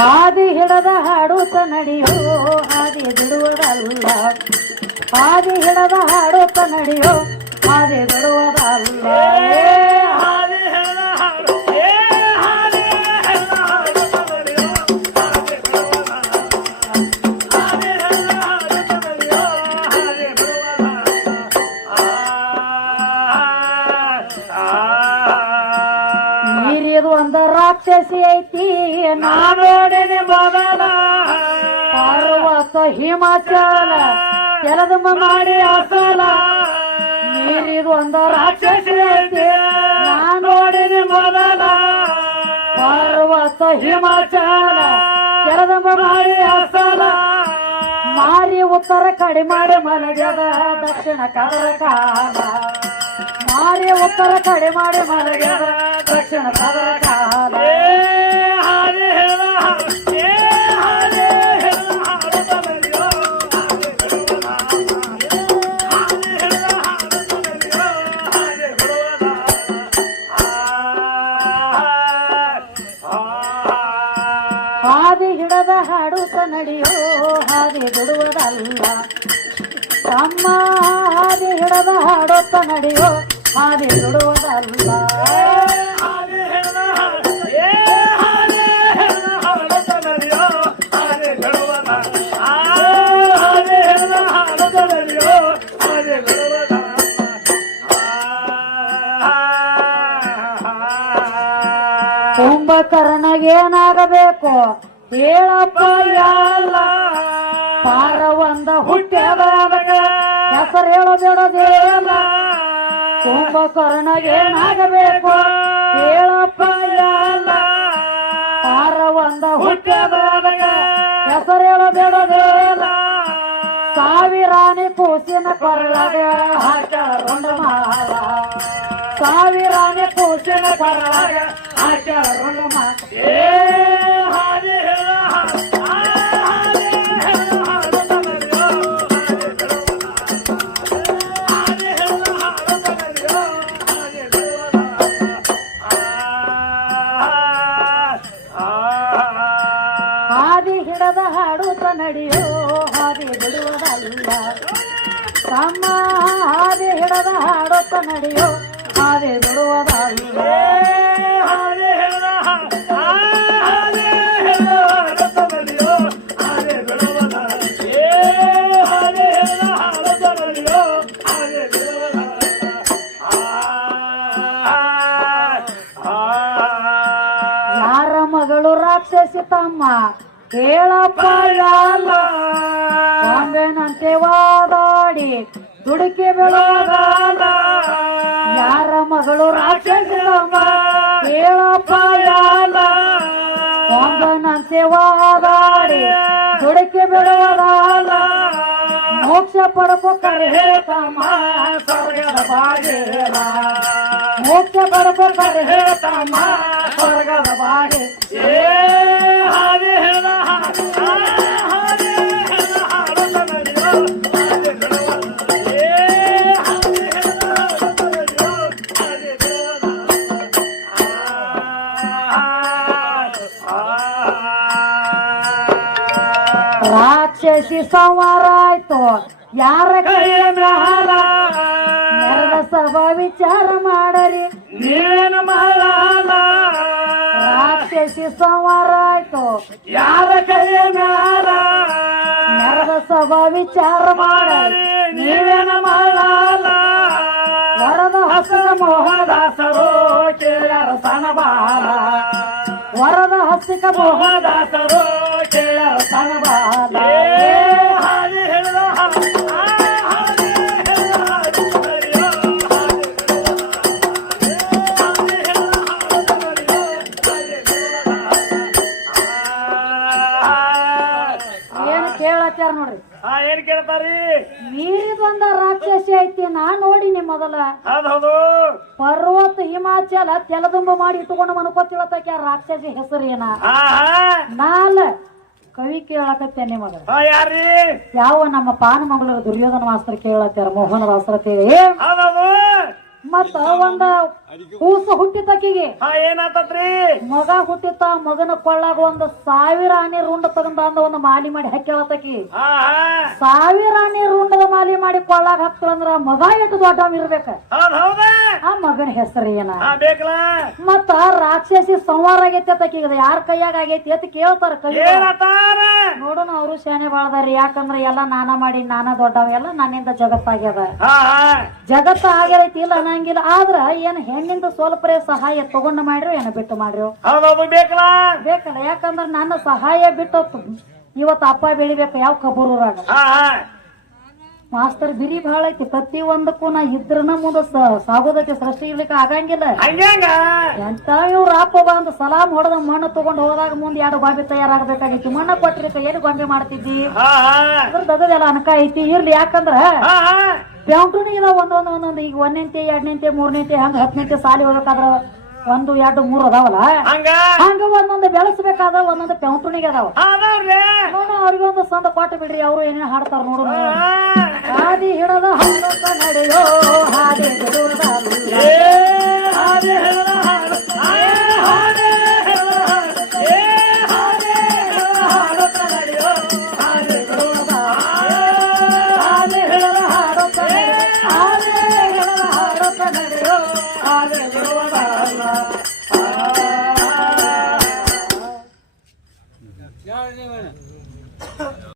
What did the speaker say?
ಹಾದಿ ಹಿಡದ ಹಾಡುತ್ತ ನಡೆಯೋ ಹಾದಿ ಬಿಡುವುದಲ್ಲ. ಹಾದಿ ಹಿಡದ ಹಾಡುತ್ತ ನಡೆಯೋ ಹಾದಿ ಬಿಡುವುದಲ್ಲ. ಆ ಅಂದ ರಾಕ್ಷಸಿ ಐತಿ. ನಾನೋಡಿನಿ ಮೊದಲ. ಪರ್ವತ ಹಿಮಾಚಲ ಕೆಲದ ಮಾಡಿ ಅಸಲ. ನೀರಿದು ಅಂದ ರಾಕ್ಷಸಿ ಐತಿ. ನಾ ನೋಡಿನಿ ಮೊದಲ. ಪರ್ವತ ಹಿಮಾಚಲ ಕೆಲದ ಮಾಡಿ ಅಸಲ. ಮಾರಿ ಉತ್ತರ ಕಡಿ ಮಾಡಿ ಮಲಗ್ಯದ ದಕ್ಷಿಣ ಕಾಲ ಕಾಲ. ಮಾರಿ ಉತ್ತರ ಕಡೆ ಮಾಡಿ ದಕ್ಷಿಣ ಕದರ ಕಾಲ. ಹಾದಿ ಹಿಡದ ಹಾಡುತ್ತ ನಡೆಯೋ ಹಾದಿ ಬಿಡುವುದಲ್ಲ. ತಮ್ಮ ಹಾದಿ ಹಿಡದ ಹಾಡುತ್ತ ನಡೆಯೋ ಕುಂಭಕರ್ಣಗೇನಾಗಬೇಕು? ಹೇಳಪ್ಪ ಯಾಲ ಪಾರ ಹೆಸರು ಹುಟ್ಟ್ಯದ ಹೆಸರು ಹೇಳೋದೇಳೋದೇಲ ಕುಂಭಕರ್ಣಗೇನಾಗಬೇಕು ಹೇಳಪ್ಪ ಪಾರ ಒಂದ ಹುಟ್ಟ್ಯದ ಹೆಸರು ಹೇಳೋದೇಳೋದೇಲ ಸಾವಿರಾನಿ ಕೂಸಿನ ಕೊರಳಗ ಹಾಕ್ಯಾರ ಮಾಲ. ಸಾವಿರಾನಿ ಕೂಸಿನ ಕೊರಳಗ ಹಾಕ್ಯಾರ ಮಾಲ. ಹಾಡು ಹಾಡುತ್ತ ನಡೆಯೋ ಹಾದಿ ಬಿಡುವುದಲ್ಲ. ತಮ್ಮ ಹಾದಿ ಹಿಡದ ಹಾಡುತ್ತ ನಡೆಯೋ ಹಾದಿ ಬಿಡುವುದಲ್ಲ. ಯಾರ ಮಗಳು ರಾಕ್ಷಸಿ ತಮ್ಮ? ಹೇಳಪ್ಪ ಯಾಲ ಬಾಂಬೆನಂತೆ ವಾದಾಡಿ ದುಡುಕಿ ಬೆಳಗಾಲ ಯಾರ ಮಗಳು ರಾಕ್ಷಸಮ್ಮ ಯಾಲ ಬಾಂಬೆನಂತೆ ವಾದಾಡಿ ದುಡುಕಿ ಬೆಳಗಾಲ ಮೋಕ್ಷ ಪಡಕೋ ಕರೆ ಹೇಳ್ತಮ್ಮ ಸ್ವರ್ಗದ ಬಾಗಿಲ. ಮೋಕ್ಷ ಪಡಕೋ ಕರೆ ಹೇಳ್ತಮ್ಮ ಸ್ವರ್ಗದ ಬಾಗಿ ರಾಕ್ಷಸಿ ಸಂವಾರ ಆಯ್ತು. ಯಾರ ಕೈಯ ಮ್ಯಾಲ ನೆರದ ಸಭಾ ವಿಚಾರ ಮಾಡರಿ ನೀವೇನ ಮಾಡಲ್ಲ ರಾಕ್ಷಸಿ ಸಂವಾರ ಆಯ್ತು. ಯಾರ ಕೈಯ ಮ್ಯಾಲ ನೆರದ ಸಭಾ ವಿಚಾರ ಮಾಡರಿ ನೀವೇನ ಮಾಡಲ್ಲ ವರದ ಹಸನ ಮೋಹದಾಸರು ಕೇಳ್ಯಾರ ಸಣಬಾಲ ವರದ ಹಸಿಕ ಕೇಳತ್ತಾರ ನೋಡ್ರಿ? ಆ, ಏನ್ ಕೇಳ್ತಾರಿ ಬಂದ ರಾಕ್ಷಸಿ ಐತಿ ನಾ ನೋಡಿನಿ ಮೊದಲ. ಹೌದ್ ಹೌದು. ಪರ್ವತ ಹಿಮಾಚಲ ತೆಲದುಂಬ ಮಾಡಿ ಇಟ್ಕೊಂಡು ಮನ್ಕೋತಿಳತಕ್ಕೆ ರಾಕ್ಷಸಿ ಹೆಸರು ಏನ ಹಾ ಹಾ ನಾಲ ಕವಿ ಕೇಳಕತ್ತೆ ನಿಮಗ. ಹಾ ಯಾರ್ರಿ? ಯಾವ ನಮ್ಮ ಪಾನ ಮಗಳ ದುರ್ಯೋಧನ ಮಾಸ್ತರ ಕೇಳತ್ತಾರ ಮೋಹನ ವಾಸ್ತ್ರ ಕೇಳಿ. ಮತ್ತ ಒಂದ ಕೂಸ ಹುಟ್ಟಿತಕಿಗೆ ಏನಾತತ್ರಿ ಮಗ ಹುಟ್ಟಿತ ಮಗನ ಕೊಳ್ಳಾಗ ಒಂದು ಸಾವಿರ ಆನೆ ರುಂಡ ತಗೊಂಡ ಅಂದ ಒಂದು ಮಾಲಿ ಮಾಡಿ ಹಾಕ್ಯಾಳತಕಿ. ಸಾವಿರ ಆನೆ ರುಂಡದ ಮಾಲಿ ಮಾಡಿ ಕೊಳ್ಳಾಗ ಹಾಕ್ತಳಂದ್ರ ಮಗ ಎಷ್ಟು ದೊಡ್ಡವ ಇರ್ಬೇಕ? ಆ ಮಗನ ಹೆಸರು ಏನ? ಮತ್ತ ರಾಕ್ಷಸಿ ಸಂವಾರ ಆಗೈತಿ ತಕಿ ಯಾರ ಕೈಯಾಗ ಆಗೈತಿ ಅಂತ ಕೇಳ್ತಾರ ಕೈ ನೋಡೋಣ ಅವರು ಶಾನೆ ಬಾಳ್ದಾರಿ ಯಾಕಂದ್ರ ಎಲ್ಲ ನಾನ ಮಾಡಿ ನಾನ ದೊಡ್ಡವ ಎಲ್ಲ ನನ್ನಿಂದ ಜಗತ್ತಾಗ್ಯದ. ಜಗತ್ತ ಆಗೈತಿ ಇಲ್ಲ ಅನ್ನಂಗಿಲ್ಲ ಆದ್ರ ಏನ್ ಹೆಣ್ಣಿಂದ ಸ್ವಲ್ಪ ಸಹಾಯ ತಗೊಂಡು ಮಾಡ್ರಿ ಏನ ಬಿಟ್ಟು ಮಾಡ್ರಿ ಅದು ಬೇಕಲ್ಲ? ಬೇಕಲ್ಲ ಯಾಕಂದ್ರ ನನ್ನ ಸಹಾಯ ಬಿಟ್ಟು ಇವತ್ತು ಅಪ್ಪ ಬೆಳಿಬೇಕು ಯಾವ ಹಾ ಮಾಸ್ತರ್ ಬಿರಿ ಬಹಳ ಐತಿ ಪ್ರತಿ ಒಂದಕ್ಕೂ ನಾ ಇದ್ರನ ಮುಂದ ಸಾಗೋದಕ್ಕೆ ಸೃಷ್ಟಿ ಇರ್ಲಿಕ್ಕೆ ಆಗಂಗಿಲ್ಲ. ಎಂತ ಇವ್ರ ಅಪ್ಪ ಬಂದು ಸಲಾಮ್ ಹೊಡೆದ ಮಣ್ಣು ತಗೊಂಡು ಹೋದಾಗ ಮುಂದೆ ಎರಡು ಬಾಬಿ ತಯಾರಾಗಬೇಕಾಗಿತ್ತು. ಮಣ್ಣ ಕೊಟ್ಟಿರ್ತ ಏನು ಗೊಂಬೆ ಮಾಡ್ತಿದ್ದಿ? ಅದ್ರದ್ದು ದಗದೆಲ್ಲ ಅನಕ ಐತಿ ಇರ್ಲಿ ಯಾಕಂದ್ರ? ಪ್ಯಾಂಟುನಿ ಇದಾವ ಒಂದೊಂದು ಒಂದೊಂದು ಈಗ ಒಂದನೇಂತೆ ಎರಡನೇಂತೆ ಮೂರನೇಂತೆ ಹಂಗ ಹತ್ತನೇಂತೆ ಸಾಲಿ ಹೋಗ್ಬೇಕಾದ್ರ ಒಂದು ಎರಡು ಮೂರು ಅದಾವಲ್ಲ? ಹಂಗ? ಹಂಗ ಒಂದೊಂದು ಬೆಳೆಸಬೇಕಾದ ಒಂದೊಂದು ಪ್ಯಾಂಟುನಿಗೆ ಅದಾವ. ನೋಡ ನೋಡು ಅವ್ರಿಗೆ ಒಂದು ಸಂದ ಕೊಟ್ಟು ಬಿಡ್ರಿ ಅವರು ಏನೇನು ಹಾಡ್ತಾರ ನೋಡು ಹಾದಿ ಹಿಡದ ಹಂಗ ನಡೆಯೋ ಹಾದಿ